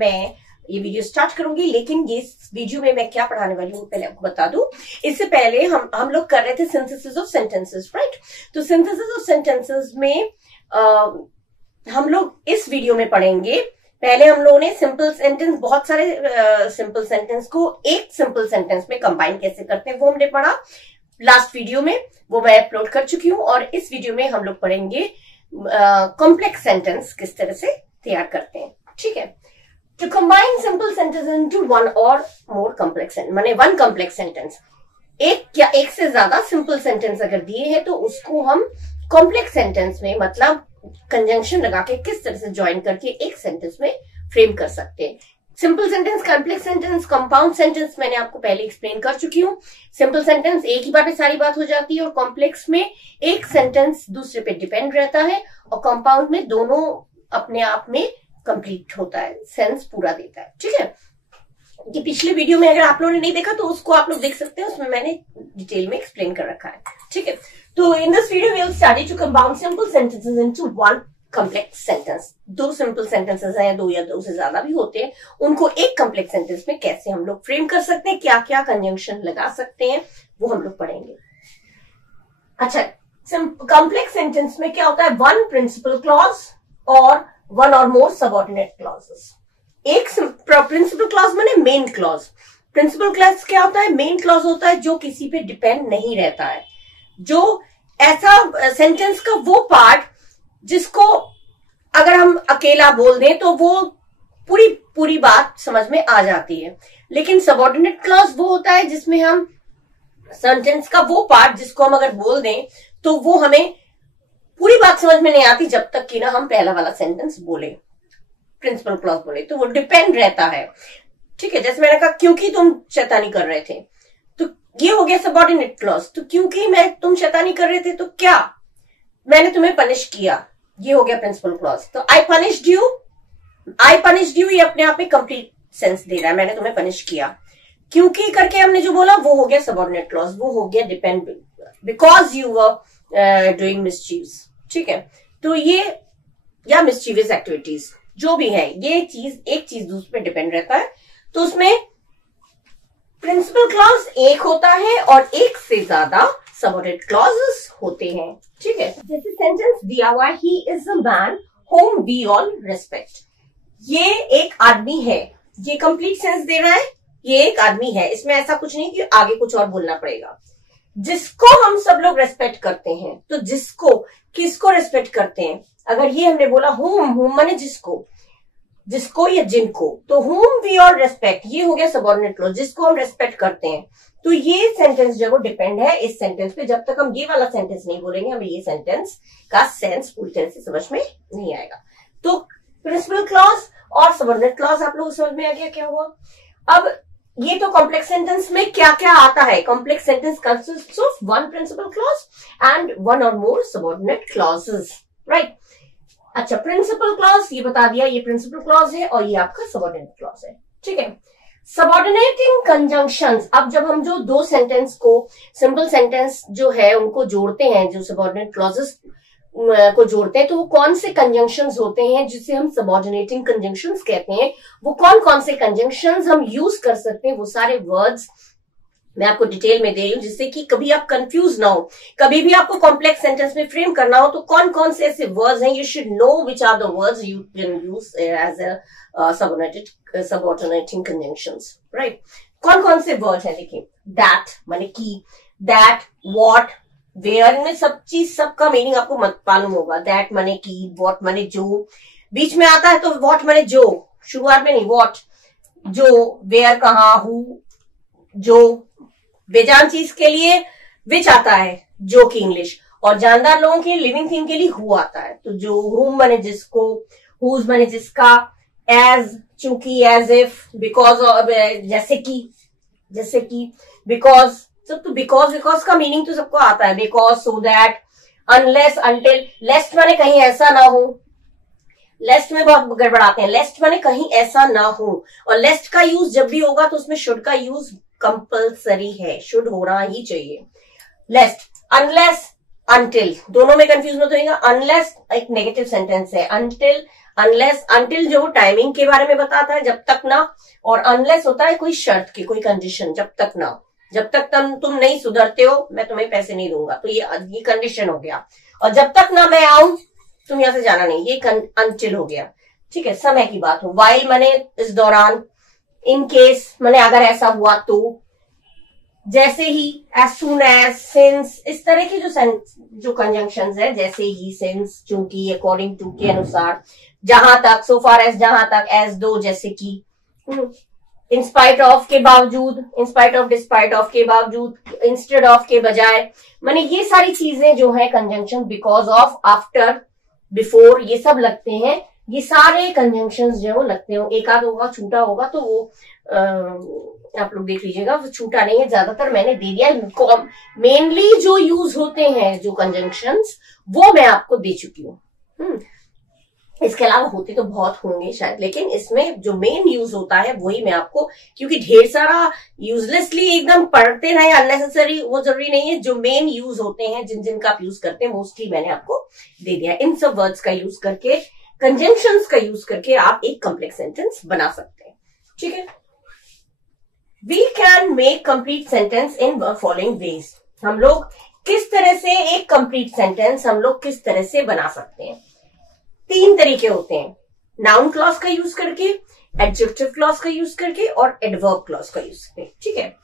मैं ये video start करूंगी, लेकिन ये वीडियो में मैं क्या पढ़ाने वाली हूँ पहले आपको बता दूं। इससे पहले हम लोग कर रहे थे सिंथेसिस ऑफ सेंटेंसेस, राइट। तो सिंथेसिस ऑफ सेंटेंसेस में हम लोग इस वीडियो में पढ़ेंगे। पहले हम लोगों ने सिंपल सेंटेंस, बहुत सारे सिंपल सेंटेंस को एक सिंपल सेंटेंस में कंबाइन कैसे करते हैं वो हमने पढ़ा लास्ट वीडियो में, वो मैं अपलोड कर चुकी हूँ। और इस वीडियो में हम लोग पढ़ेंगे कॉम्प्लेक्स सेंटेंस किस तरह से तैयार करते हैं, ठीक है। To combine simple sentence into one or more complex sentence, माने वन कॉम्प्लेक्स सेंटेंस, एक या एक से ज्यादा सिंपल सेंटेंस अगर दिए हैं तो उसको हम कॉम्प्लेक्स सेंटेंस में, मतलब कंजंक्शन लगा के किस तरह से ज्वाइन करके एक सेंटेंस में फ्रेम कर सकते हैं। Simple sentence, complex sentence, compound sentence मैंने आपको पहले एक्सप्लेन कर चुकी हूँ। सिंपल सेंटेंस एक ही बार में सारी बात हो जाती है, और कॉम्प्लेक्स में एक सेंटेंस दूसरे पे डिपेंड रहता है, और कंपाउंड में दोनों अपने आप में कंप्लीट होता है, सेंस पूरा देता है, ठीक है। कि पिछले वीडियो में अगर आप लोगों ने नहीं देखा तो उसको आप लोग देख सकते हैं, उसमें मैंने डिटेल में एक्सप्लेन कर रखा है, ठीक है। तो in this video we will study to compound simple sentences into one complex sentence. दो सिंपल सेंटेंसेस हैं, दो या दो से ज्यादा भी होते हैं, उनको एक कॉम्प्लेक्स सेंटेंस में कैसे हम लोग फ्रेम कर सकते हैं, क्या क्या कंजंक्शन लगा सकते हैं, वो हम लोग पढ़ेंगे। अच्छा, कॉम्प्लेक्स सेंटेंस में क्या होता है, वन प्रिंसिपल क्लॉज और one or more subordinate clauses. एक प्रिंसिपल क्लॉज माने मेन क्लॉज। प्रिंसिपल क्लॉज क्या होता है, मेन क्लॉज होता है जो किसी पे डिपेंड नहीं रहता है, जो ऐसा सेंटेंस का वो पार्ट जिसको अगर हम अकेला बोल दें तो वो पूरी बात समझ में आ जाती है। लेकिन सबऑर्डिनेट क्लॉज वो होता है जिसमें हम सेंटेंस का वो पार्ट जिसको हम अगर बोल दें तो वो हमें पूरी बात समझ में नहीं आती जब तक कि ना हम पहला वाला सेंटेंस बोले, प्रिंसिपल क्लॉज बोले, तो वो डिपेंड रहता है, ठीक है। जैसे मैंने कहा क्योंकि तुम शैतानी कर रहे थे, तो ये हो गया सबऑर्डिनेट क्लॉज। तो क्योंकि तुम शैतानी कर रहे थे तो क्या, मैंने तुम्हें पनिश किया, ये हो गया प्रिंसिपल क्लॉज। तो आई पनिश्ड यू ये अपने आप में कंप्लीट सेंस दे रहा है, मैंने तुम्हें पनिश किया। क्योंकि करके हमने जो बोला वो हो गया सबऑर्डिनेट क्लॉज, वो हो गया depend, because you were doing मिसचीव्स, ठीक है। तो ये या मिसचीवियस एक्टिविटीज जो भी है, ये चीज एक चीज दूसरे पे डिपेंड रहता है। तो उसमें प्रिंसिपल क्लॉज एक होता है और एक से ज्यादा सबऑर्डिनेट क्लॉजेस होते हैं, ठीक है। जैसे सेंटेंस दिया हुआ है, he is a man whom we all respect. ये एक आदमी है, ये कंप्लीट सेंस दे रहा है, ये एक आदमी है, इसमें ऐसा कुछ नहीं कि आगे कुछ और बोलना पड़ेगा। जिसको हम सब लोग रेस्पेक्ट करते हैं, तो जिसको, किसको रेस्पेक्ट करते हैं, अगर ये हमने बोला होम माने जिसको या जिनको, तो होम वी ऑल रेस्पेक्ट, ये हो गया सबऑर्डिनेट क्लॉज, जिसको हम रेस्पेक्ट करते हैं। तो ये सेंटेंस जो डिपेंड है इस सेंटेंस पे। जब तक हम ये वाला सेंटेंस नहीं बोलेंगे हमें ये सेंटेंस का सेंस पूरी तरह से समझ में नहीं आएगा। तो प्रिंसिपल क्लॉज और सबऑर्डिनेट क्लॉज आप लोग समझ में आ गया क्या हुआ। अब ये तो कॉम्प्लेक्स सेंटेंस में क्या क्या आता है। Complex sentence consists of one principal clause and one or more subordinate clauses, right. अच्छा, प्रिंसिपल क्लॉज ये बता दिया, ये प्रिंसिपल क्लॉज है और ये आपका सबऑर्डिनेट क्लॉज है, ठीक है। सबऑर्डिनेटिंग कंजंक्शंस, अब जब हम जो दो सेंटेंस को, सिंपल सेंटेंस जो है उनको जोड़ते हैं, जो सबऑर्डिनेट क्लॉजेस को जोड़ते हैं, तो वो कौन से कंजंक्शंस होते हैं जिसे हम सबऑर्डिनेटिंग कंजंक्शंस कहते हैं। वो कौन कौन से कंजंक्शंस हम यूज कर सकते हैं, वो सारे वर्ड्स मैं आपको डिटेल में दे रही हूं, जिससे कि कभी आप कंफ्यूज ना हो। कभी भी आपको कॉम्प्लेक्स सेंटेंस में फ्रेम करना हो तो कौन कौन से ऐसे वर्ड्स हैं, you should know which are the words you can use as a subordinating conjunctions, right. कौन कौन से वर्ड्स हैं, देखिए, दैट माने की, दैट, व्हाट, वेयर, में सब चीज, सबका मीनिंग आपको मालूम होगा। दैट माने की, व्हाट माने जो, बीच में आता है तो व्हाट माने जो, शुरुआत में नहीं, व्हाट जो, वेयर कहाँ, हु जो, बेजान चीज के लिए विच आता है, जो की इंग्लिश, और जानदार लोगों के लिविंग थिंग के लिए हु आता है। तो जो, हुम माने जिसको, हुज माने जिसका, एज चूंकि, एज इफ, बिकॉज, जैसे कि, बिकॉज, सब तो बिकॉज का मीनिंग तो सबको आता है, because, so that, unless, until, lest माने कहीं ऐसा ना हो, लेस्ट में बहुत गड़बड़ाते हैं, लेस्ट माने कहीं ऐसा ना हो, और लेस्ट का यूज जब भी होगा तो उसमें शुड का यूज कंपल्सरी है, शुड होना ही चाहिए। लेस्ट, अनलेस, अनटिल, दोनों में कंफ्यूज मत होइएगा। अनलेस एक नेगेटिव सेंटेंस है, अनटिल अनलेस अनटिल जो टाइमिंग के बारे में बताता है जब तक ना, और अनलेस होता है कोई शर्त की, कोई कंडीशन, जब तक ना, जब तक तुम नहीं सुधरते हो मैं तुम्हें पैसे नहीं दूंगा, तो ये कंडीशन हो गया। और जब तक ना मैं आऊं तुम यहां से जाना नहीं, ये अनटिल हो गया। ठीक है, समय की बात हो, वाइल माने इस दौरान, इन केस माने अगर ऐसा हुआ तो, जैसे ही, एज सून एज, सिंस, इस तरह की जो कंजंक्शंस है, जैसे ही, सिंस, चूंकि, अकॉर्डिंग टू के अनुसार, जहां तक, सो फार एज जहां तक, एज दो जैसे कि, इन स्पाइट ऑफ के बावजूद, in spite of, despite of के बावजूद, इंस्टेड ऑफ के बजाय, माने ये सारी चीजें जो है conjunction, because of, after, before, ये सब लगते हैं। ये सारे कंजंक्शंस जो है वो लगते हैं। एक आध होगा छूटा होगा तो वो आप लोग देख लीजिएगा, वो छूटा नहीं है, ज्यादातर मैंने दे दिया। मेनली जो यूज होते हैं जो कंजंक्शंस वो मैं आपको दे चुकी हूँ। इसके अलावा होते तो बहुत होंगे शायद, लेकिन इसमें जो मेन यूज होता है वही मैं आपको, क्योंकि ढेर सारा यूजलेसली एकदम पढ़ते रहे अननेसेसरी, वो जरूरी नहीं है। जो मेन यूज होते हैं जिन जिनका आप यूज करते हैं मोस्टली मैंने आपको दे दिया। इन सब वर्ड्स का यूज करके, कंजंक्शंस का यूज करके आप एक कॉम्प्लेक्स सेंटेंस बना सकते हैं। ठीक है, we can make complete sentence in following ways. हम लोग किस तरह से एक कंप्लीट सेंटेंस हम लोग किस तरह से बना सकते हैं? 3 तरीके होते हैं, नाउन क्लॉज का यूज करके, एडजेक्टिव क्लॉज का यूज करके और एडवर्ब क्लॉज का यूज करके। ठीक है,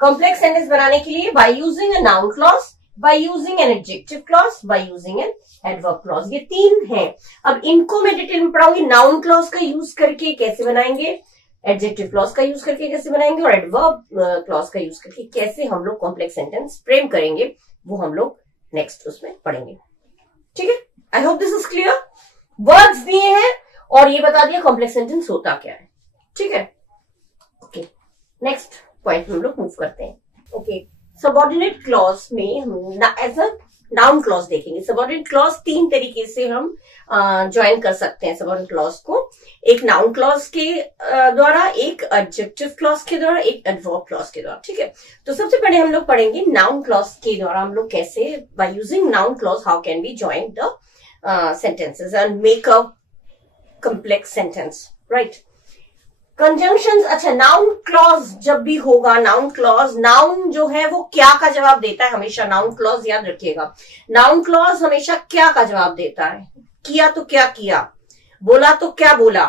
कॉम्प्लेक्स सेंटेंस बनाने के लिए by using a noun clause, by using an adjective clause, by using N adverb clause. ये 3 हैं। अब इनको मैं डिटेल में पढ़ाऊंगी। नाउन क्लॉज का यूज करके कैसे बनाएंगे, एडजेक्टिव क्लॉज का यूज करके कैसे बनाएंगे, और एडवर्ब क्लॉज का यूज करके कैसे हम लोग कॉम्प्लेक्स सेंटेंस फ्रेम करेंगे, वो हम लोग नेक्स्ट उसमें पढ़ेंगे। ठीक है, I hope this is clear. Words दिए हैं और ये बता दिया कॉम्प्लेक्स सेंटेंस होता क्या है। ठीक है, ओके, नेक्स्ट पॉइंट हम लोग मूव करते हैं। ओके, सबऑर्डिनेट क्लॉज में हम एज अ नाउन क्लॉज देखेंगे। सबऑर्डिनेट क्लॉज 3 तरीके से हम ज्वाइन कर सकते हैं सबऑर्डिनेट क्लॉज को, एक नाउन क्लॉज के द्वारा, एक एडजेक्टिव क्लॉज के द्वारा, एक एडवर्ब क्लॉज के द्वारा। ठीक है, तो सबसे पहले हम लोग पढ़ेंगे नाउन क्लॉज के द्वारा हम लोग कैसे, by using noun clause how can be join the sentences and make a complex sentence, right? Conjunctions, अच्छा, नाउन क्लॉज जब भी होगा, नाउन क्लॉज, नाउन जो है वो क्या का जवाब देता है हमेशा। नाउन क्लॉज याद रखिएगा, नाउन क्लॉज हमेशा क्या का जवाब देता है। किया तो क्या किया, बोला तो क्या बोला,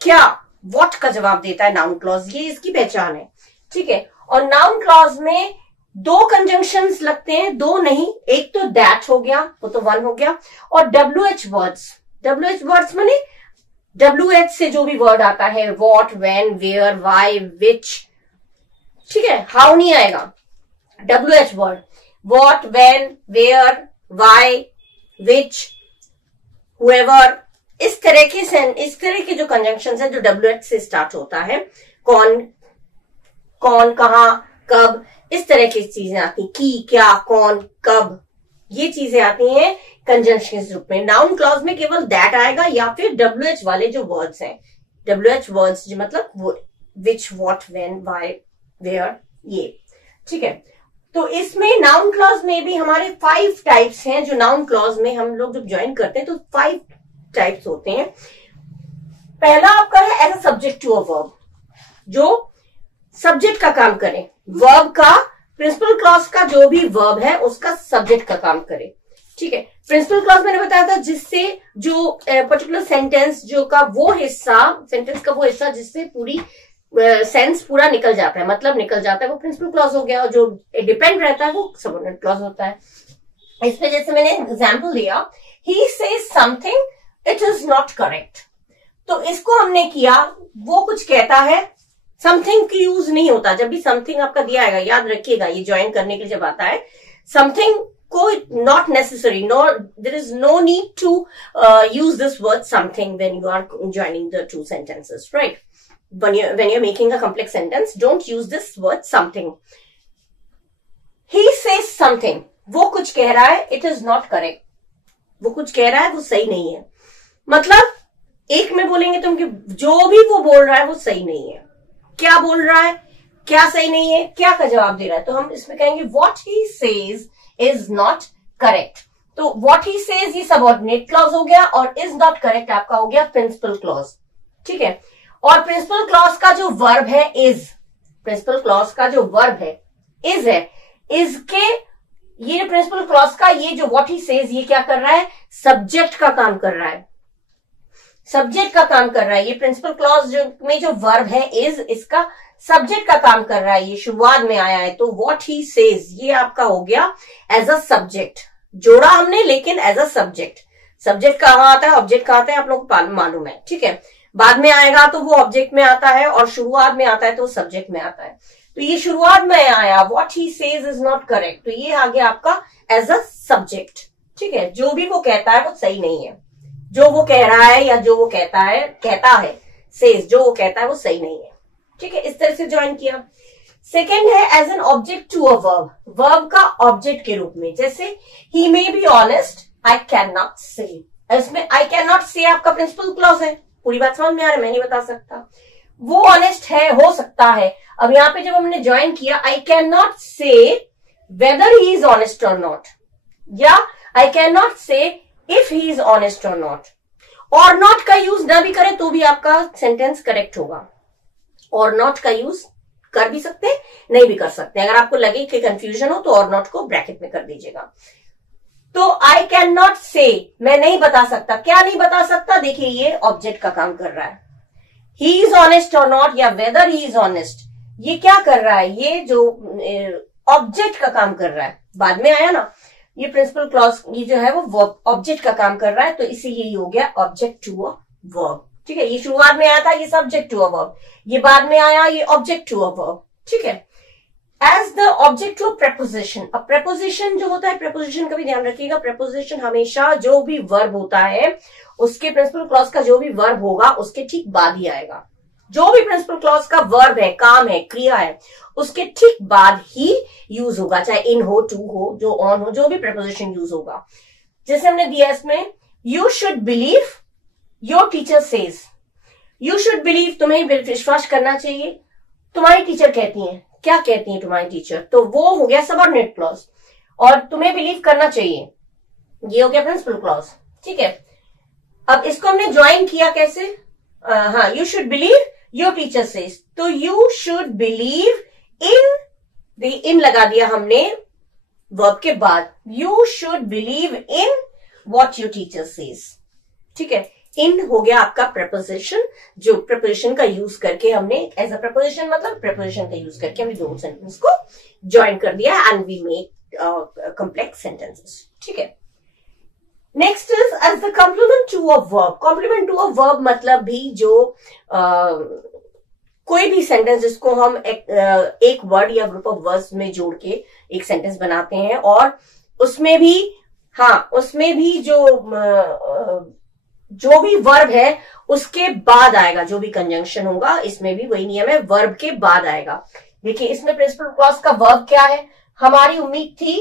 क्या, व्हाट का जवाब देता है नाउन क्लॉज, ये इसकी पहचान है। ठीक है, और नाउन क्लॉज में 2 कंजंक्शंस लगते हैं, 2 नहीं, एक तो दैट हो गया, वो तो 1 हो गया, और WH वर्ड्स। WH वर्ड्स माने WH से जो भी वर्ड आता है, what, when, where, why, which. ठीक है, हाउ नहीं आएगा, WH word, what, when, where, why, which, whoever, इस तरह के जो कंजंक्शंस है जो WH से स्टार्ट होता है, कौन, कहां, कब, इस तरह की चीजें आती हैं, की, क्या, कौन, कब, ये चीजें आती हैं कंजंक्शन के रूप में। नाउन क्लॉज में केवल दैट आएगा या फिर WH वाले जो वर्ड्स हैं, WH वर्ड्स जो मतलब वो, विच, व्हाट, व्हेन, व्हाई, वेयर, ये। ठीक है, तो इसमें नाउन क्लॉज में भी हमारे 5 टाइप्स हैं। जो नाउन क्लॉज में हम लोग जब ज्वाइन करते हैं तो 5 टाइप्स होते हैं। पहला आपका है as a subject to a verb, जो सब्जेक्ट का काम करे, वर्ब का, प्रिंसिपल क्लॉज का जो भी वर्ब है उसका सब्जेक्ट का काम करे। ठीक है, प्रिंसिपल क्लॉज मैंने बताया था जिससे जो पर्टिकुलर सेंटेंस जो का वो हिस्सा, सेंटेंस का वो हिस्सा जिससे पूरी सेंस पूरा निकल जाता है, मतलब निकल जाता है, वो प्रिंसिपल क्लॉज हो गया, और जो डिपेंड रहता है वो सबऑर्डिनेट क्लॉज होता है। इसमें जैसे मैंने एग्जाम्पल दिया, he says something, it is not correct, तो इसको हमने किया, वो कुछ कहता है, समथिंग की यूज नहीं होता। जब भी समथिंग आपका दिया आएगा, याद रखिएगा, ये ज्वाइन करने के लिए जब आता है, समथिंग को not necessary, no, there is no need to use this word something when you are joining the 2 sentences, right? When you're making a complex sentence, don't use this word something. He says something, वो कुछ कह रहा है, it is not correct, वो कुछ कह रहा है वो सही नहीं है। मतलब एक में बोलेंगे तुम कि जो भी वो बोल रहा है वो सही नहीं है। क्या बोल रहा है, क्या सही नहीं है, क्या का जवाब दे रहा है, तो हम इसमें कहेंगे what he says is not correct। तो व्हाट ही सेज ये सबऑर्डिनेट क्लॉज हो गया, और इज नॉट करेक्ट आपका हो गया प्रिंसिपल क्लॉज। ठीक है, और प्रिंसिपल क्लॉज का जो वर्ब है इज, प्रिंसिपल क्लॉज का जो वर्ब है इज है, इज के ये जो प्रिंसिपल क्लॉज का ये जो व्हाट ही सेज ये क्या कर रहा है, सब्जेक्ट का काम कर रहा है, सब्जेक्ट का काम कर रहा है। ये प्रिंसिपल क्लॉज में जो वर्ब है इज, इसका सब्जेक्ट का काम कर रहा है, ये शुरुआत में आया है। तो व्हाट ही सेज ये आपका हो गया एज अ सब्जेक्ट, जोड़ा हमने लेकिन एज अ सब्जेक्ट। सब्जेक्ट कहां आता है, ऑब्जेक्ट कहां आता है, आप लोग को मालूम है। ठीक है, बाद में आएगा तो वो ऑब्जेक्ट में आता है, और शुरुआत में आता है तो सब्जेक्ट में आता है। तो ये शुरुआत में आया what he says is not correct, तो ये आ गया आपका एज अ सब्जेक्ट। ठीक है, जो भी वो कहता है वो सही नहीं है, जो वो कह रहा है या जो वो कहता है सेज, जो वो कहता है वो सही नहीं है। ठीक है, इस तरह से ज्वाइन किया। सेकेंड है as an object to a verb, verb का ऑब्जेक्ट के रूप में, जैसे ही may be honest I can not say, इसमें आई कैन नॉट से आपका प्रिंसिपल क्लॉज है। पूरी बात समझ में आ रहा है, मैं नहीं बता सकता, वो ऑनेस्ट है, हो सकता है। अब यहां पे जब हमने ज्वाइन किया आई कैन नॉट से वेदर ही इज ऑनेस्ट और नॉट, या आई कैन नॉट से इफ ही इज ऑनेस्ट और नॉट। और नॉट का यूज ना भी करें तो भी आपका सेंटेंस करेक्ट होगा। और नॉट का यूज कर भी सकते हैं, नहीं भी कर सकते। अगर आपको लगे कि कंफ्यूजन हो तो और नॉट को ब्रैकेट में कर दीजिएगा। तो आई कैन नॉट से, मैं नहीं बता सकता, क्या नहीं बता सकता, देखिए ये ऑब्जेक्ट का काम कर रहा है। ही इज ऑनेस्ट और नॉट या वेदर ही इज ऑनेस्ट, ये क्या कर रहा है, ये जो ऑब्जेक्ट का काम कर रहा है। बाद में आया ना ये प्रिंसिपल क्लॉज, ये जो है वो ऑब्जेक्ट का काम कर रहा है, तो इसी यही हो गया ऑब्जेक्ट टू अ वर्ब। ठीक है, ये शुरुआत में आया था ये सब्जेक्ट टू अ वर्ब, ये बाद में आया ये ऑब्जेक्ट टू अ वर्ब। ठीक है, as the object to a preposition. अब प्रेपोजिशन जो होता है, प्रेपोजिशन का भी ध्यान रखिएगा, प्रेपोजिशन हमेशा जो भी वर्ब होता है उसके प्रिंसिपल क्लॉज का जो भी वर्ब होगा उसके ठीक बाद ही आएगा। जो भी प्रिंसिपल क्लॉज का वर्ब है, काम है, क्रिया है, उसके ठीक बाद ही यूज होगा, चाहे इन हो, टू हो, जो ऑन हो, जो भी प्रेपोजिशन यूज होगा। जैसे हमने दिया इसमें, you should believe your teacher says, you should believe, तुम्हें विश्वास करना चाहिए, तुम्हारी टीचर कहती हैं। क्या कहती हैं तुम्हारी टीचर, तो वो हो गया सबऑर्डिनेट क्लॉज, और तुम्हें बिलीव करना चाहिए ये हो गया प्रिंसिपल क्लॉज। ठीक है, अब इसको हमने ज्वाइन किया कैसे, हाँ, you should believe your teacher says, तो यू शुड बिलीव इन लगा दिया हमने वर्ब के बाद, you should believe in what your teacher says. ठीक है, इन हो गया आपका प्रेपोजिशन, जो प्रेपोजिशन का यूज करके हमने एज अ प्रेपोजिशन, मतलब प्रेपोजिशन का यूज करके हमने दोनों सेंटेंस को ज्वाइन कर दिया and we make complex sentences. ठीक है, next is as the complement to a verb. Complement to a verb मतलब भी जो कोई भी सेंटेंस जिसको हम एक वर्ड या ग्रुप ऑफ वर्ड्स में जोड़ के एक सेंटेंस बनाते हैं, और उसमें भी, हाँ, उसमें भी जो भी वर्ब है उसके बाद आएगा, जो भी कंजंक्शन होगा, इसमें भी वही नियम है, वर्ब के बाद आएगा। देखिए इसमें प्रिंसिपल क्लॉज का वर्ब क्या है, हमारी उम्मीद थी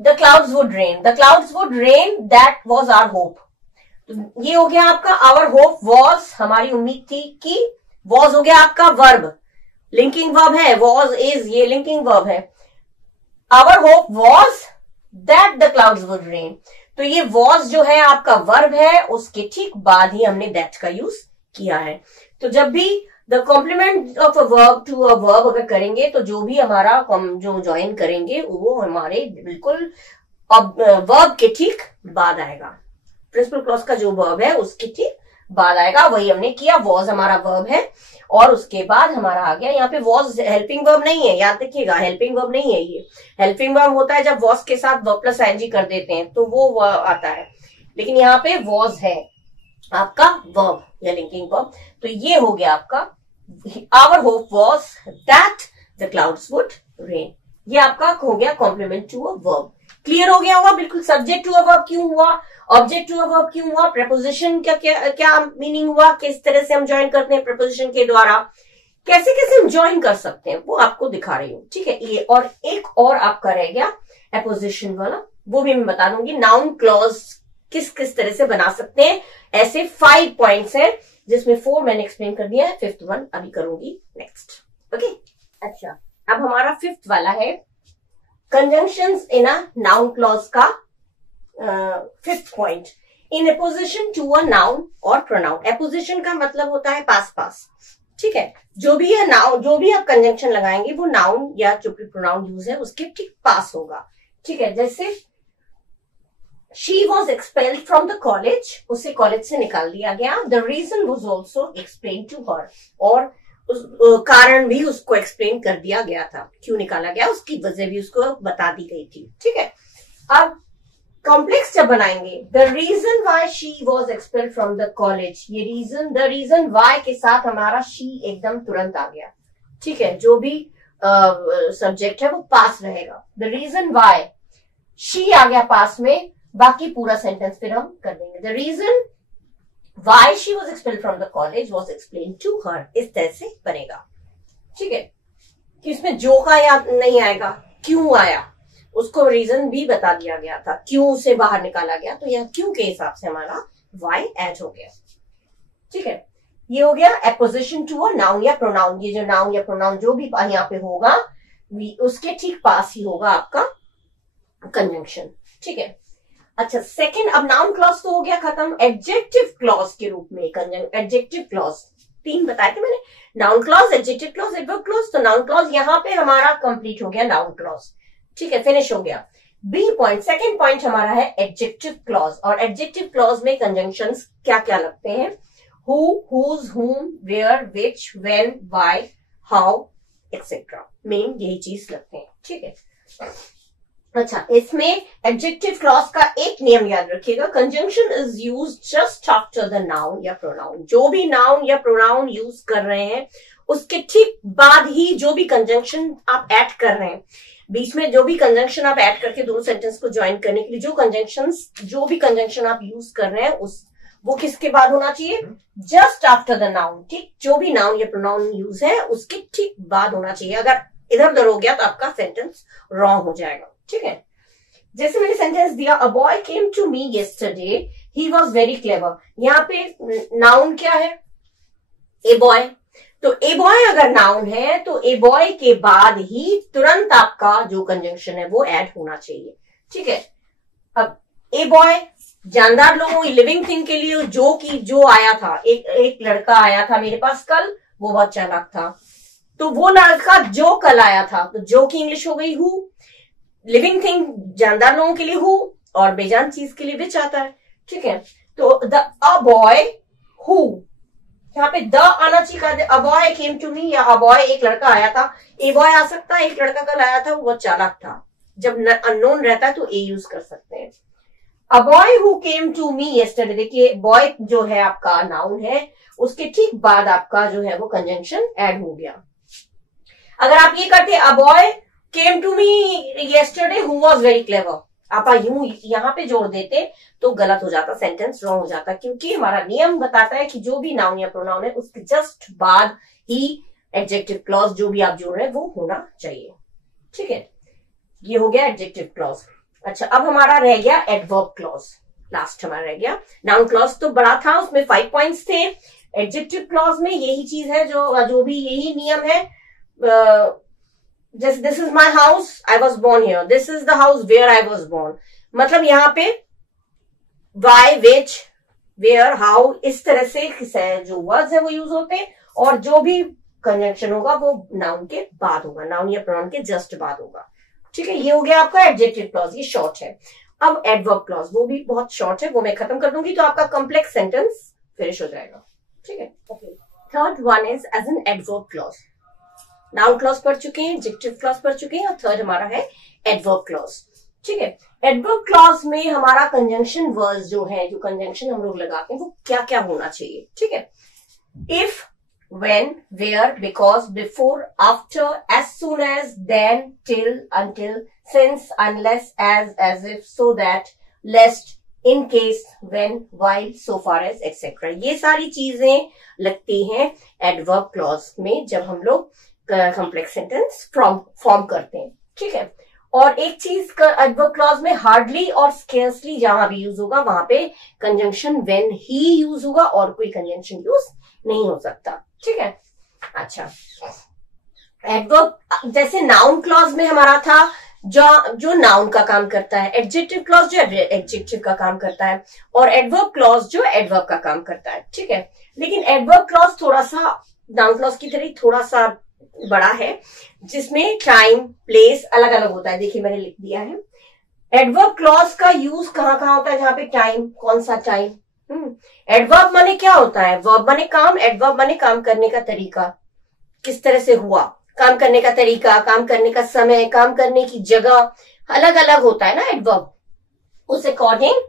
the clouds would rain, the clouds would rain, that was our hope. तो ये हो गया आपका आवर होप वाज, हमारी उम्मीद थी कि, वाज हो गया आपका वर्ब, लिंकिंग वर्ब है, वाज इज ये लिंकिंग वर्ब है। Our hope was that the clouds would rain, तो ये वॉज जो है आपका वर्ब है, उसके ठीक बाद ही हमने दैट का यूज किया है। तो जब भी the complement of a verb to a verb अगर करेंगे तो जो भी हमारा जो ज्वाइन करेंगे वो हमारे बिल्कुल वर्ब के ठीक बाद आएगा। प्रिंसिपल क्लॉज का जो वर्ब है उसके ठीक बाद आएगा, वही हमने किया। वॉज हमारा वर्ब है और उसके बाद हमारा आ गया, यहाँ पे वॉज हेल्पिंग वर्ब नहीं है, याद रखिएगा, हेल्पिंग वर्ब नहीं है। ये हेल्पिंग वर्ब होता है जब वॉज के साथ वर्ब प्लस आईएनजी कर देते हैं तो वो आता है, लेकिन यहाँ पे वॉज है आपका वर्ब या लिंकिंग वर्ब। तो ये हो गया आपका our hope was that the clouds would rain, ये आपका हो गया complement to a verb. Clear हो गया होगा बिल्कुल। सब्जेक्ट टू अ वर्ब क्यों हुआ, ऑब्जेक्ट टू अ वर्ब क्यों हुआ, प्रेपोजिशन का क्या मीनिंग हुआ, किस तरह से हम ज्वाइन करते हैं प्रेपोजिशन के द्वारा, कैसे कैसे हम ज्वाइन कर सकते हैं वो आपको दिखा रही हूँ। ठीक है, ये और एक और आपका रह गया एपोजिशन वाला, वो भी मैं बता दूंगी। नाउन क्लॉज किस किस तरह से बना सकते हैं, ऐसे 5 पॉइंट्स हैं जिसमें 4 मैंने एक्सप्लेन कर दिया है, 5th वन अभी करूंगी नेक्स्ट। ओके, अच्छा अब हमारा 5th वाला है conjunctions in a noun clause का fifth point, in apposition to a noun और प्रोनाउन। एपोजिशन का मतलब होता है पास पास, ठीक है। जो भी है नाउन, जो भी आप कंजंक्शन लगाएंगे वो नाउन या जो भी प्रोनाउन यूज है उसके ठीक पास होगा, ठीक है। जैसे she was expelled from the college, उसे कॉलेज से निकाल दिया गया। The reason was also explain to her, और उस कारण भी उसको एक्सप्लेन कर दिया गया था, क्यों निकाला गया उसकी वजह भी उसको बता दी गई थी, ठीक है। अब कॉम्प्लेक्स जब बनाएंगे, the reason why she was expelled from the college, ये रीजन, द रीजन वाई के साथ हमारा शी एकदम तुरंत आ गया, ठीक है। जो भी सब्जेक्ट है वो पास रहेगा। द रीजन वाई, शी आ गया पास में, बाकी पूरा सेंटेंस फिर हम कर देंगे। The reason why she was expelled from the college was explain to her, इस तरह से बनेगा, ठीक है। कि इसमें जो का याद नहीं आएगा, क्यों आया उसको रीजन भी बता दिया गया था, क्यों उसे बाहर निकाला गया, तो यह क्यों के हिसाब से हमारा वाई ऐड हो गया, ठीक है। ये हो गया एपोजिशन टू अ नाउन या प्रोनाउन। ये जो नाउन या प्रोनाउन जो भी यहाँ पे होगा उसके ठीक पास ही होगा आपका कंजंक्शन, ठीक है। अच्छा, सेकंड, अब नाउन क्लॉज तो हो गया खत्म। एडजेक्टिव क्लॉज के रूप में एडजेक्टिव क्लॉज तीन बताए थे मैंने, noun clause, adjective clause, adverb clause. तो नाउन क्लॉज यहाँ पे हमारा कंप्लीट हो गया, नाउन क्लॉज, ठीक है, फिनिश हो गया। बी पॉइंट, सेकंड पॉइंट हमारा है एडजेक्टिव क्लॉज। और एडजेक्टिव क्लॉज में कंजंक्शंस क्या क्या लगते हैं? Who, whose, whom, where, which, when, why, how, etcetera, main यही चीज लगते हैं, ठीक है। अच्छा, इसमें एडजेक्टिव क्लॉज का एक नियम याद रखिएगा, conjunction is used just after the noun या प्रोनाउन। जो भी नाउन या प्रोनाउन यूज कर रहे हैं उसके ठीक बाद ही जो भी कंजंक्शन आप ऐड कर रहे हैं, बीच में जो भी कंजंक्शन आप ऐड करके दोनों सेंटेंस को ज्वाइन करने के लिए जो भी कंजंक्शन आप यूज कर रहे हैं वो किसके बाद होना चाहिए? जस्ट आफ्टर द नाउन, ठीक। जो भी नाउन या प्रोनाउन यूज है उसके ठीक बाद होना चाहिए। अगर इधर उधर हो गया तो आपका सेंटेंस रॉन्ग हो जाएगा, ठीक है। जैसे मैंने सेंटेंस दिया, a boy came to me yesterday, he was very clever. यहाँ पे नाउन क्या है? A boy. तो ए बॉय अगर नाउन है तो ए बॉय के बाद ही तुरंत आपका जो कंजंक्शन है वो ऐड होना चाहिए, ठीक है। अब ए बॉय जानदार लोगों, लिविंग थिंग के लिए जो आया था, एक लड़का आया था मेरे पास कल, वो बहुत चालाक था। तो वो लड़का जो कल आया था, तो जो की इंग्लिश हो गई हु। लिविंग थिंग जानदार लोगों के लिए हु, और बेजान चीज के लिए विच आता है, ठीक है। तो द अ बॉय हु, यहाँ पे द आना चाहिए। अ बॉय केम टू मी, या अ बॉय एक लड़का आया था। ए बॉय आ सकता है, एक लड़का कल आया था वो बहुत चालाक था। जब अननोन रहता है तो ए यूज कर सकते हैं। A boy who came to me yesterday, देखिए बॉय जो है आपका नाउन है, उसके ठीक बाद आपका जो है वो कंजंक्शन ऐड हो गया। अगर आप ये करते a boy came to me yesterday who was very clever, आप यूं यहाँ पे जोड़ देते तो गलत हो जाता, सेंटेंस रॉन्ग हो जाता, क्योंकि हमारा नियम बताता है कि जो भी नाउन या प्रोनाउन है उसके जस्ट बाद ही एडजेक्टिव क्लॉज जो भी आप जोड़ रहे हैं वो होना चाहिए, ठीक है। ये हो गया एडजेक्टिव क्लॉज। अच्छा, अब हमारा रह गया एडवर्ब क्लॉज, लास्ट हमारा रह गया। नाउन क्लॉज तो बड़ा था, उसमें 5 पॉइंट्स थे। एडजेक्टिव क्लॉज में यही चीज है, जो भी यही नियम है। जैसे this is my house, I was born here, this is the house where I was born, मतलब यहाँ पे वाई, विच, वेयर, हाउ, इस तरह से जो वर्ड्स है वो यूज होते हैं, और जो भी कंजंक्शन होगा वो नाउन के बाद होगा, नाउन या प्रोनाउन के जस्ट बाद होगा, ठीक है। ये हो गया आपका एडजेक्टिव क्लॉज, ये शॉर्ट है। अब एडवर्ब क्लॉज, वो भी बहुत शॉर्ट है, वो मैं खत्म कर दूंगी तो आपका कॉम्प्लेक्स सेंटेंस फिनिश हो जाएगा, ठीक है। Third one is as an adverb clause. Noun clause पढ़ चुके हैं, एडजेक्टिव क्लॉज पढ़ चुके हैं, और थर्ड हमारा है एडवर्ब क्लॉज, ठीक है। एडवर्ब क्लॉज में हमारा कंजंक्शन वर्ड्स जो है, जो कंजंक्शन हम लोग लगाते हैं वो क्या क्या होना चाहिए, ठीक है। If, when, where, because, before, after, as soon as, then, till, until, since, unless, as if, so that, lest, in case, when, while, so far as, etc. ये सारी चीजें लगती हैं एडवर्ब क्लॉज में जब हम लोग कॉम्प्लेक्स सेंटेंस फॉर्म करते हैं, ठीक है। और एक चीज एडवर्ब क्लॉज में हार्डली और स्केर्सली जहां भी यूज होगा वहां पे कंजंक्शन व्हेन ही यूज होगा, और कोई कंजंक्शन यूज नहीं हो सकता, ठीक है। अच्छा, एडवर्ब जैसे नाउन क्लॉज में हमारा था जो नाउन का काम करता है, एडजेक्टिव क्लॉज जो एडजेक्टिव का काम करता है, और एडवर्ब क्लॉज जो एडवर्ब का काम करता है, ठीक है। लेकिन एडवर्ब क्लॉज थोड़ा सा नाउन क्लॉज की तरह थोड़ा सा बड़ा है, जिसमें टाइम प्लेस अलग अलग होता है। देखिए मैंने लिख दिया है। एडवर्ब क्लॉज का यूज कहाँ कहाँ होता है, जहां पे टाइम, कौन सा टाइम। एडवर्ब माने क्या होता है, वर्ब माने काम, एडवर्ब माने काम करने का तरीका, किस तरह से हुआ, काम करने का तरीका, काम करने का समय, काम करने की जगह अलग अलग होता है ना एडवर्ब। उस अकॉर्डिंग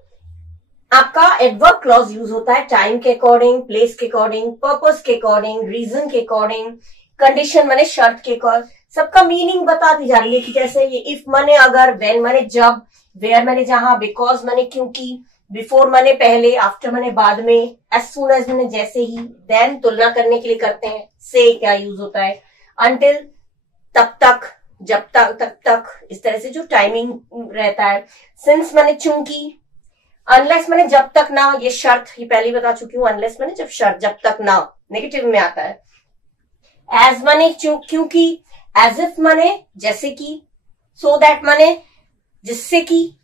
आपका एडवर्ब क्लॉज यूज होता है टाइम के अकॉर्डिंग, प्लेस के अकॉर्डिंग, पर्पस के अकॉर्डिंग, रीजन के अकॉर्डिंग, कंडीशन माने शर्त के अकॉर्डिंग। सबका मीनिंग बताती जा रही है कि जैसे ये इफ माने अगर, व्हेन माने जब, वेयर माने जहां, बिकॉज माने क्योंकि, बिफोर माने पहले, आफ्टर माने बाद में, एज सून एज माने जैसे ही, देन तुलना करने के लिए करते हैं, से क्या यूज होता है, अनटिल तब तक, जब तक, तब तक, इस तरह से जो टाइमिंग रहता है। सिंस माने चूंकि, अनलेस माने जब तक ना, ये शर्त ये पहले बता चुकी हूं, अनलेस माने जब शर्त, जब तक ना नेगेटिव में आता है। एज माने क्योंकि, एज इफ माने जैसे कि, सो दैट माने जिससे कि,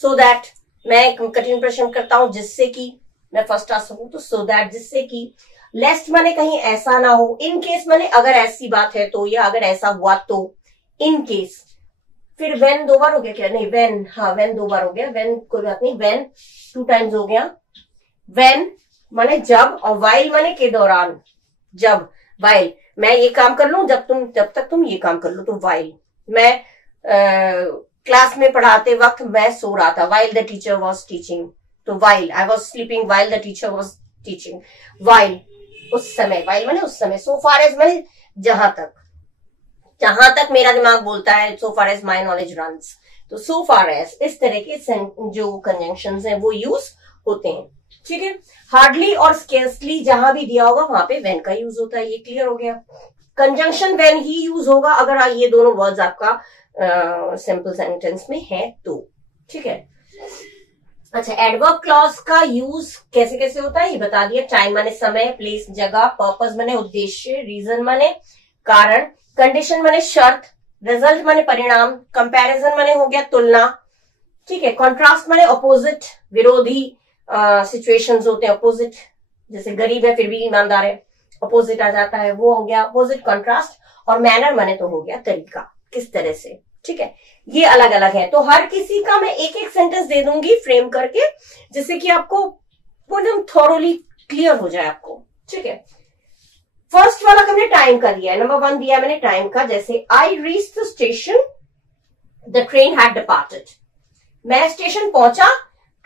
सो दैट मैं कठिन प्रश्न करता हूं जिससे कि मैं फर्स्ट आ सकूं, तो सो दैट जिससे कि। लेस्ट माने कहीं ऐसा ना हो, इन केस माने अगर ऐसी बात है तो, या अगर ऐसा हुआ तो, इन केस। फिर वेन 2 बार हो गया क्या, नहीं वेन, हाँ वेन 2 बार हो गया, वेन कोई बात नहीं, वेन 2 टाइम्स हो गया। वेन माने जब, और वाइल माने के दौरान, जब, वाइल मैं ये काम कर लूं, जब तक तुम ये काम कर लो, तो वाइल। मैं क्लास में पढ़ाते वक्त मैं सो रहा था, while the teacher was teaching, तो while I was sleeping while the teacher was teaching. While उस समय, वाइल माने उस समय। सो फार एज माने जहां तक मेरा दिमाग बोलता है, so far as my knowledge runs, तो सो फार एज, इस तरह के जो कंजंक्शंस हैं वो यूज होते हैं, ठीक है। हार्डली और स्केर्सली जहां भी दिया होगा वहां पे वेन का यूज होता है, ये क्लियर हो गया। कंजंक्शन वेन ही यूज होगा अगर ये दोनों वर्ड्स आपका सिंपल सेंटेंस में है तो, ठीक है। अच्छा, एडवर्ब क्लॉज का यूज कैसे कैसे होता है ये बता दिया। टाइम माने समय, प्लेस जगह, पर्पस माने उद्देश्य, रीजन माने कारण, कंडीशन माने शर्त, रिजल्ट माने परिणाम, कंपैरिजन माने हो गया तुलना, ठीक है। कॉन्ट्रास्ट माने अपोजिट, विरोधी सिचुएशंस होते हैं, अपोजिट, जैसे गरीब है फिर भी ईमानदार है, अपोजिट आ जाता है, वो हो गया अपोजिट, कॉन्ट्रास्ट। और मैनर माने तो हो गया तरीका, किस तरह से, ठीक है। ये अलग अलग है, तो हर किसी का मैं एक एक सेंटेंस दे दूंगी फ्रेम करके, जिससे कि आपको एकदम थॉरोली क्लियर हो जाए आपको, ठीक है। फर्स्ट वाला हमने टाइम का दिया है, नंबर 1 दिया मैंने टाइम का, जैसे I reach the station, the train had departed. मैं स्टेशन पहुंचा,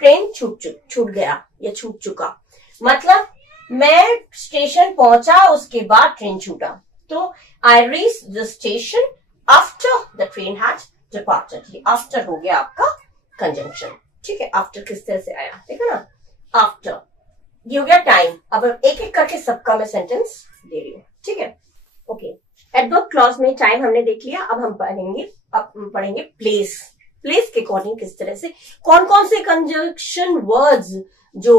ट्रेन छूट गया या छूट चुका, मतलब मैं स्टेशन पहुंचा उसके बाद ट्रेन छूटा, तो I reach the station after the train had departed. ये आफ्टर हो गया आपका कंजंक्शन, ठीक है। आफ्टर किस तरह से आया देखा ना, आफ्टर, ये हो गया टाइम। अब एक एक करके सबका मैं सेंटेंस दे रही हूं, ठीक है, ओके। एडवर्ब क्लॉज में टाइम हमने देख लिया, अब हम पढ़ेंगे प्लेस। प्लेस के अकॉर्डिंग किस तरह से, कौन कौन से कंजंक्शन वर्ड्स जो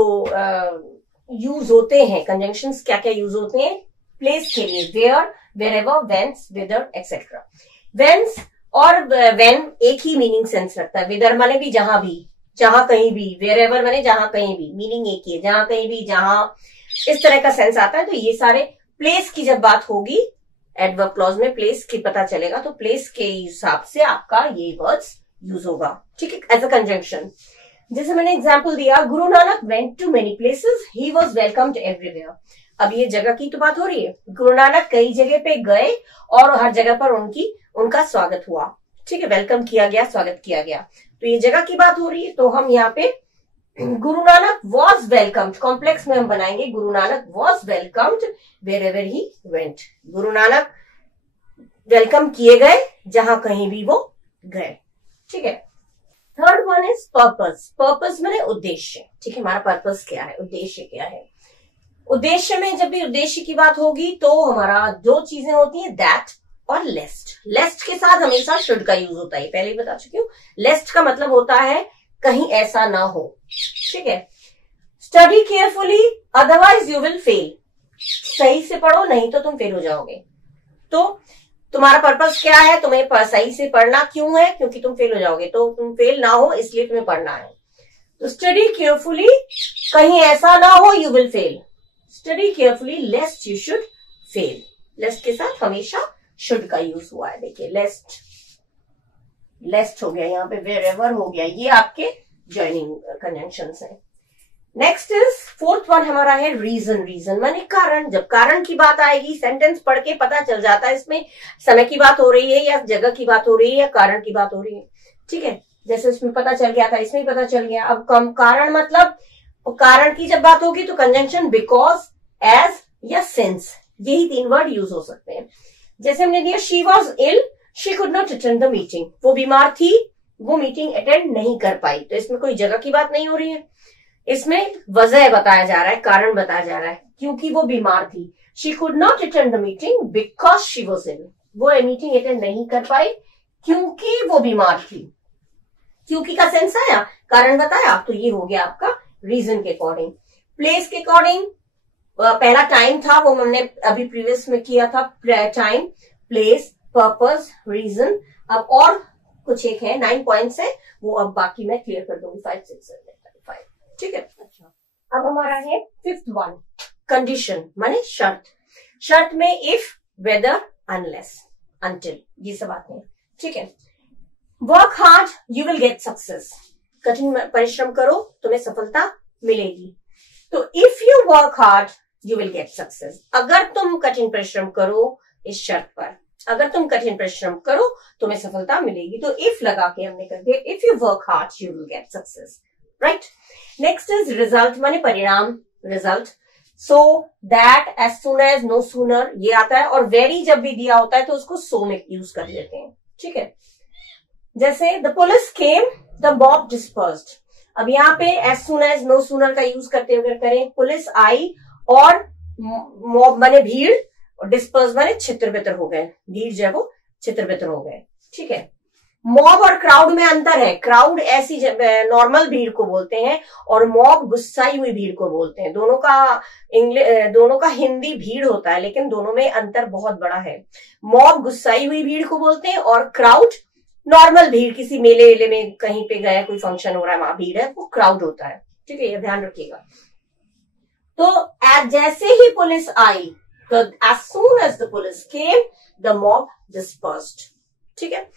यूज होते हैं, कंजंक्शंस क्या क्या यूज होते हैं प्लेस के लिए, where, wherever, whence, whither, etcetera. Whence और वेन एक ही मीनिंग सेंस रखता है, विदर माने भी जहां कहीं भी, वेरेवर माने जहां कहीं भी, मीनिंग एक ही है, जहां कहीं भी, जहां, इस तरह का सेंस आता है। तो ये सारे प्लेस की जब बात होगी एडवर्ब क्लॉज में, प्लेस की पता चलेगा, तो प्लेस के हिसाब से आपका ये वर्ड्स यूज होगा, ठीक है, एज अ कंजंक्शन। जैसे मैंने एग्जाम्पल दिया, Guru Nanak went to many places, he was welcomed everywhere. अब ये जगह की तो बात हो रही है, गुरु नानक कई जगह पे गए और हर जगह पर उनका स्वागत हुआ, ठीक है, वेलकम किया गया, स्वागत किया गया, तो ये जगह की बात हो रही है। तो हम यहाँ पे Guru Nanak was welcomed, complex में हम बनाएंगे Guru Nanak was welcomed wherever he went. Guru Nanak welcome किए गए जहां कहीं भी वो गए, ठीक है। Third one is purpose. Purpose माने उद्देश्य, ठीक है, हमारा पर्पस क्या है, उद्देश्य क्या है। उद्देश्य में जब भी उद्देश्य की बात होगी तो हमारा दो चीजें होती हैं, दैट और लेस्ट। लेस्ट के साथ हमेशा शुड का यूज होता है, पहले ही बता चुकी हूँ। लेस्ट का मतलब होता है कहीं ऐसा ना हो, ठीक है। Study carefully otherwise you will fail, सही से पढ़ो नहीं तो तुम फेल हो जाओगे। तो तुम्हारा पर्पस क्या है, तुम्हें सही से पढ़ना क्यों है, क्योंकि तुम फेल हो जाओगे, तो तुम फेल ना हो इसलिए तुम्हें पढ़ना है। तो स्टडी केयरफुली, कहीं ऐसा ना हो you will fail. Study carefully lest you should fail. Lest के साथ हमेशा शुड का यूज हुआ है। देखिए लेस्ट, लेस्ट हो गया यहाँ पे, वेरेवर हो गया, ये आपके ज्वाइनिंग कंजंक्शंस हैं। नेक्स्ट इज फोर्थ वन हमारा है रीजन। रीजन माने कारण। जब कारण की बात आएगी, सेंटेंस पढ़ के पता चल जाता है इसमें समय की बात हो रही है या जगह की बात हो रही है या कारण की बात हो रही है। ठीक है, जैसे इसमें पता चल गया था, इसमें पता चल गया। अब कम कारण मतलब कारण की जब बात होगी तो कंजंक्शन बिकॉज, एज या सिंस, यही 3 वर्ड यूज हो सकते हैं। जैसे हमने दिया she was ill, she could not attend the meeting, वो बीमार थी, वो मीटिंग अटेंड नहीं कर पाई। तो इसमें कोई जगह की बात नहीं हो रही है, इसमें वजह बताया जा रहा है, कारण बताया जा रहा है, क्योंकि वो बीमार थी। She could not attend the meeting because she was ill, वो मीटिंग अटेंड नहीं कर पाई क्योंकि वो बीमार थी। क्योंकि का सेंस आया, कारण बताया, तो ये हो गया आपका रीजन के अकॉर्डिंग। प्लेस के अकॉर्डिंग पहला टाइम था, वो हमने अभी प्रीवियस में किया था, टाइम, प्लेस, पर्पस, रीजन। अब और कुछ एक है 9 पॉइंट्स है, वो अब बाकी मैं क्लियर कर दूंगी 5, 6, 7, 8, 5। ठीक है, अच्छा अब हमारा है 5th वन, कंडीशन माने शर्त। शर्त में इफ, वेदर, अनलेस, अंटिल, ये सब आते हैं। ठीक है, work hard you will get success, कठिन परिश्रम करो तुम्हें सफलता मिलेगी। तो if you work hard you will get success, अगर तुम कठिन परिश्रम करो, इस शर्त पर, अगर तुम कठिन परिश्रम करो तुम्हें सफलता मिलेगी। तो इफ लगा के हमने कर दिया, if you work hard you will get success, right. Next is result माने परिणाम, result. So, that, as soon as, no sooner, ये आता है। और वेरी जब भी दिया होता है तो उसको सो में यूज कर देते हैं। ठीक है, जैसे the police came, the mob dispersed. अब यहाँ पे as soon as, no sooner का यूज करते हुए करें, पुलिस आई और मॉब माने भीड़, और डिस्पर्स माने छितर बितर हो गए, भीड़ जो है वो छितर बितर हो गए। ठीक है, मॉब और क्राउड में अंतर है। क्राउड ऐसी नॉर्मल भीड़ को बोलते हैं और मॉब गुस्साई हुई भीड़ को बोलते हैं। दोनों का हिंदी भीड़ होता है, लेकिन दोनों में अंतर बहुत बड़ा है। मॉब गुस्साई हुई भीड़ को बोलते हैं और क्राउड नॉर्मल भीड़, किसी मेले वेले में कहीं पे गया, कोई फंक्शन हो रहा है वहां भीड़ है, वो क्राउड होता है। ठीक है, ये ध्यान रखिएगा। तो जैसे ही पुलिस आई, तो as soon as the police came, the mob dispersed। ठीक है,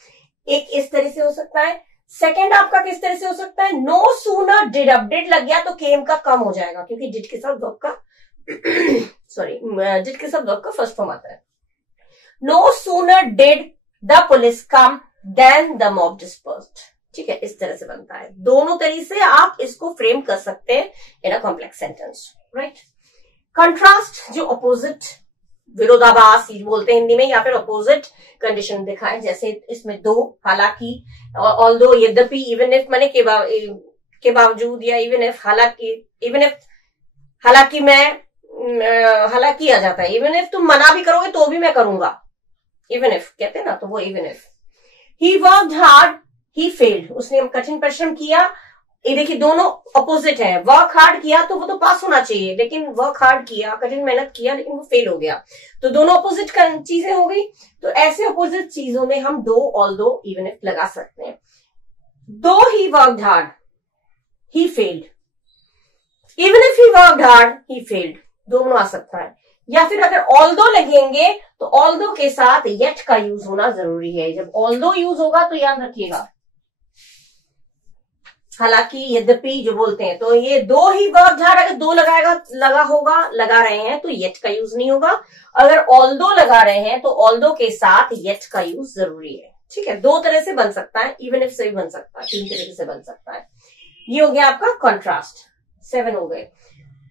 एक इस तरह से हो सकता है। सेकंड आपका किस तरह से हो सकता है, no sooner did, अब did लग गया तो came का कम हो जाएगा, क्योंकि did के साथ वर्ब का सॉरी did के साथ वर्ब का फर्स्ट फॉर्म आता है। no sooner did the police come than the mob dispersed। ठीक है, इस तरह से बनता है। दोनों तरीके से आप इसको फ्रेम कर सकते हैं in a complex sentence, right. Contrast, जो अपोजिट, विरोधाभास बोलते हैं हिंदी में, या फिर अपोजिट कंडीशन दिखाए। जैसे इसमें दो, हालांकि, ऑल्दो, यद्यपि, इवन इफ माने के बावजूद, या इवन इफ, हालांकि, इवन इफ, हालांकि मैं, हालांकि आ जाता है। इवन इफ तुम मना भी करोगे तो भी मैं करूंगा, इवन इफ कहते हैं ना, तो वो even if. He worked hard, he failed, उसने कठिन परिश्रम किया। ये देखिए दोनों अपोजिट है। वर्क हार्ड किया तो वो तो पास होना चाहिए, लेकिन वर्क हार्ड किया, कठिन मेहनत किया, लेकिन वो फेल हो गया। तो दोनों अपोजिट चीजें हो गई। तो ऐसे अपोजिट चीजों में हम दो, ऑल्दो, इवन इफ लगा सकते हैं। दो he worked hard, he failed, even if he worked hard, he failed, दोनों आ सकता है। या फिर अगर ऑल्दो लगेंगे तो ऑल्दो के साथ येट का यूज होना जरूरी है। जब ऑल्दो यूज होगा तो याद रखिएगा, हालांकि, यद्यपि जो बोलते हैं, तो ये दो ही वर्ब हार्ड, अगर दो लगा रहे हैं तो येट का यूज नहीं होगा। अगर ऑल्दो लगा रहे हैं तो ऑल्दो के साथ येट का यूज जरूरी है। ठीक है, दो तरह से बन सकता है, इवन इफ से भी बन सकता है, 3 तरीके से बन सकता है। ये हो गया आपका कॉन्ट्रास्ट। 7 हो गए,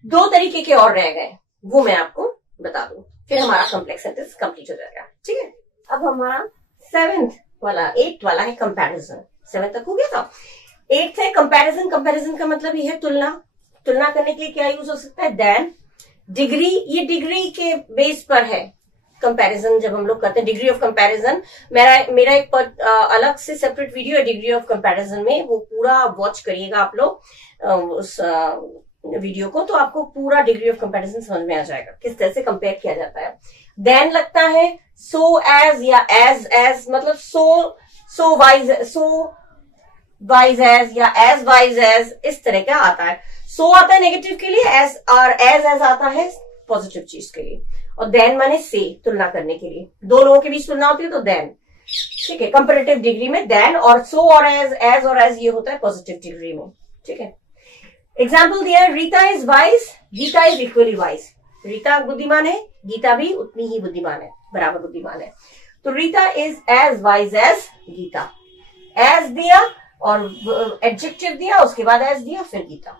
2 तरीके के और रह गए, वो मैं आपको बता दूं, फिर हमारा कॉम्प्लेक्स सेंटेंस कंप्लीट हो जाएगा। ठीक है, अब हमारा 8th वाला है कंपैरिजन। 7 तक हो गया था। 8th है कंपैरिजन। कंपैरिजन का मतलब ये है तुलना। तुलना करने के लिए क्या यूज हो सकता है, देन, डिग्री, ये डिग्री के बेस पर है कंपैरिजन। जब हम लोग करते हैं डिग्री ऑफ कंपैरिजन, मेरा एक अलग से सेपरेट वीडियो है डिग्री ऑफ कंपैरिजन में, वो पूरा वॉच करिएगा आप लोग उस वीडियो को, तो आपको पूरा डिग्री ऑफ कंपैरिजन समझ में आ जाएगा, किस तरह से कंपेयर किया जाता है। देन लगता है सो एज या एज मतलब सो वाइज एज या एज वाइज एज, इस तरह का आता है। सो आता है नेगेटिव के लिए, एज और एज आता है पॉजिटिव चीज के लिए, और देन माने से तुलना करने के लिए, दो लोगों के बीच तुलना होती है तो देन, ठीक है। कंपैरेटिव डिग्री में देन और सो और एज और एज ये होता है पॉजिटिव डिग्री में, ठीक है। एग्जाम्पल दिया है, Rita is wise, Gita is equally wise. Rita बुद्धिमान है, गीता भी उतनी ही बुद्धिमान है, बराबर बुद्धिमान है। तो Rita is as wise as Gita. As दिया और एडजेक्टिव दिया, उसके बाद एज दिया, फिर गीता।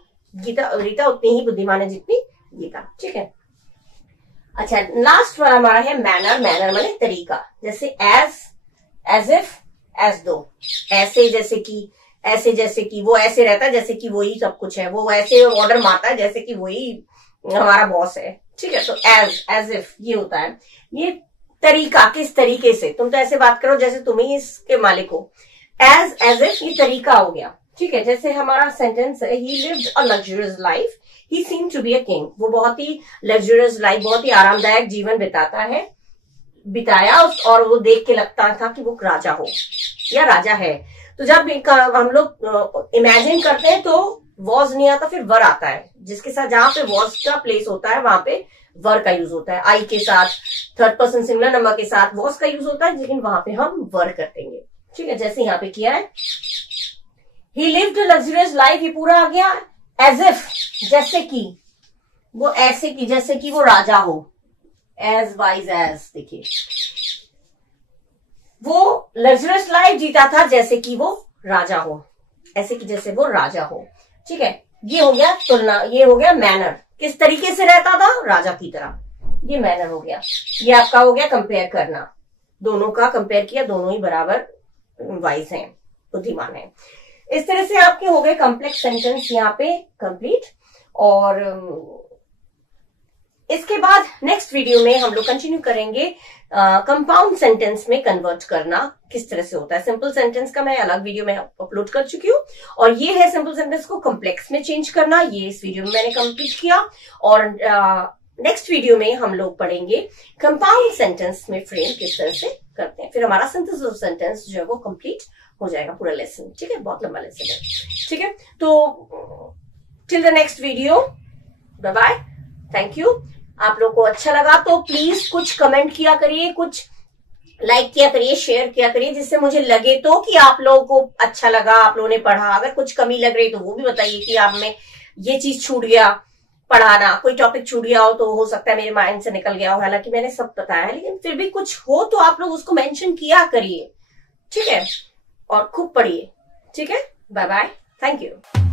रीता उतनी ही बुद्धिमान है जितनी गीता, ठीक है। अच्छा, लास्ट वाला हमारा है मैनर। मैनर माने तरीका, जैसे एज इफ, एज दो, ऐसे जैसे कि, ऐसे जैसे कि, वो ऐसे रहता है जैसे कि वही सब कुछ है, वो ऐसे ऑर्डर मारता है जैसे कि वही हमारा बॉस है, ठीक है। तो एज इफ ये होता है, ये तरीका, किस तरीके से, तुम तो ऐसे बात करो जैसे तुम ही इसके मालिक हो। एज इफ ये तरीका हो गया, ठीक है। जैसे हमारा सेंटेंस है, he lived a luxurious life, he seemed to be a king. वो बहुत ही लग्जरियस लाइफ, बहुत ही आरामदायक जीवन बिताया और वो देख के लगता था कि वो राजा हो या राजा है। तो जब हम लोग इमेजिन करते हैं तो वॉज नहीं आता, फिर वर आता है, जिसके साथ जहां पे वॉज का प्लेस होता है वहां पे वर का यूज होता है। आई के साथ, थर्ड पर्सन सिंगुलर नंबर के साथ वॉज का यूज होता है, लेकिन वहां पे हम वर कर देंगे, ठीक है। जैसे यहाँ पे किया है, he lived a luxurious life, ये पूरा आ गया। एज इफ जैसे कि, वो ऐसे की जैसे कि वो राजा हो, एज वाइज एज, देखिए वो लग्जरियस लाइफ जीता था जैसे कि वो राजा हो, ऐसे कि जैसे वो राजा हो, ठीक है। ये हो गया तुलना, ये हो गया मैनर, किस तरीके से रहता था, राजा की तरह, ये मैनर हो गया। ये आपका हो गया कंपेयर करना, दोनों का कंपेयर किया, दोनों ही बराबर वाइज हैं, बुद्धिमान है। इस तरह से आपके हो गए कॉम्प्लेक्स सेंटेंस यहाँ पे कंप्लीट। और इसके बाद नेक्स्ट वीडियो में हम लोग कंटिन्यू करेंगे कंपाउंड सेंटेंस में कन्वर्ट करना किस तरह से होता है। सिंपल सेंटेंस का मैं अलग वीडियो में अपलोड कर चुकी हूँ, और ये है सिंपल सेंटेंस को कॉम्प्लेक्स में चेंज करना, ये इस वीडियो में मैंने कंप्लीट किया। और नेक्स्ट वीडियो में हम लोग पढ़ेंगे कंपाउंड सेंटेंस में फ्रेम किस तरह से करते हैं, फिर हमारा सिंथेसिस ऑफ सेंटेंस जो है वो कंप्लीट हो जाएगा पूरा लेसन, ठीक है। बहुत लंबा लेसन है, ठीक है। तो till the next video, bye bye, thank you. आप लोग को अच्छा लगा तो प्लीज कुछ कमेंट किया करिए, कुछ लाइक किया करिए, शेयर किया करिए, जिससे मुझे लगे तो कि आप लोगों को अच्छा लगा, आप लोगों ने पढ़ा। अगर कुछ कमी लग रही तो वो भी बताइए कि आप में ये चीज छूट गया पढ़ाना, कोई टॉपिक छूट गया हो तो हो सकता है मेरे माइंड से निकल गया हो, हालांकि मैंने सब बताया है, लेकिन फिर भी कुछ हो तो आप लोग उसको मेंशन किया करिए, ठीक है। और खूब पढ़िए, ठीक है। Bye bye, thank you.